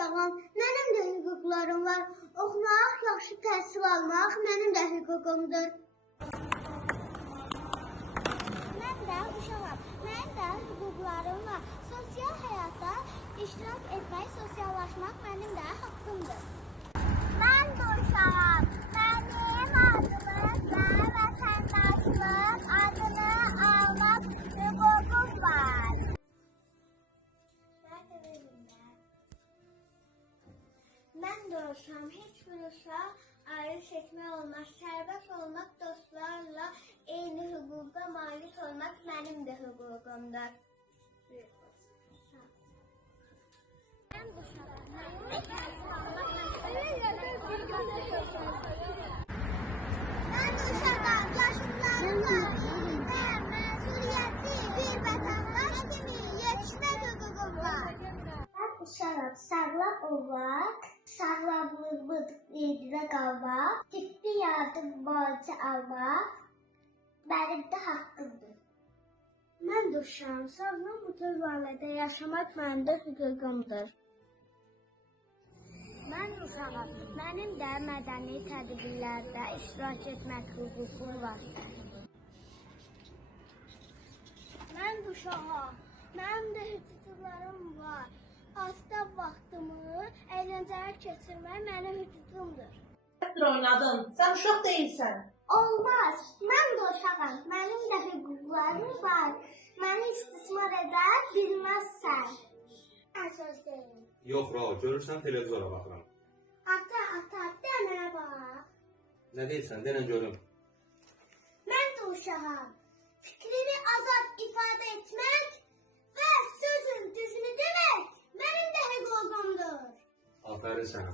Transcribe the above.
uşağam, mənim də hüquqlarım var. Oxumaq, yaxşı təhsil almaq mənim də hüququmdur. Mən də uşağam, mənim də hüquqlarım var. Sosial həyatda iştirak etmək, sosiallaşmaq mənim də haqqımdır. Mən də uşağam, mənim adımın və vətəndaşlıq adını almaq hüququm var. Mən də uşağam, heç bir uşaq ayrı seçmək olmaz. Sərbəst olmaq, dostlarla eyni hüquqa malik olmaq mənim də hüququmdur. Mən də uşağam, yaşlıların və məsuliyyətli bir vətəndaş kimi yetişmək hüququm var. Mən uşağam, sağlam olmaq, sağlamlığımı evinə qalmaq, tibbi yardım müalicə almaq mənim də haqqımdır. Mən də uşağam, sağlam mütəvəziyyətdə yaşamaq mənim də hüququmdur. Mən uşağam, mənim də mədəni tədbirlərdə iştirak etmək hüququm var. Mən də uşağam, mənim də hüquqlarım var. Asta vaxtımı əyləncələr keçirmək mənim hüququmdur. Oynadın, sən uşaq deyilsən. Olmaz, mən də uşağam, mənim də hüquqlarım var. Məni istismar edə bilməzsən. Mən söz deyim. Yox, Raul, görürsən televizora baxıram. Ata, demə bax. Nə deyirsən, denən görüm. Mən də uşağam. Fikrini azad ifadə etmək və sözün düzünü demək mənim də hüququmdur. Afərin sənə.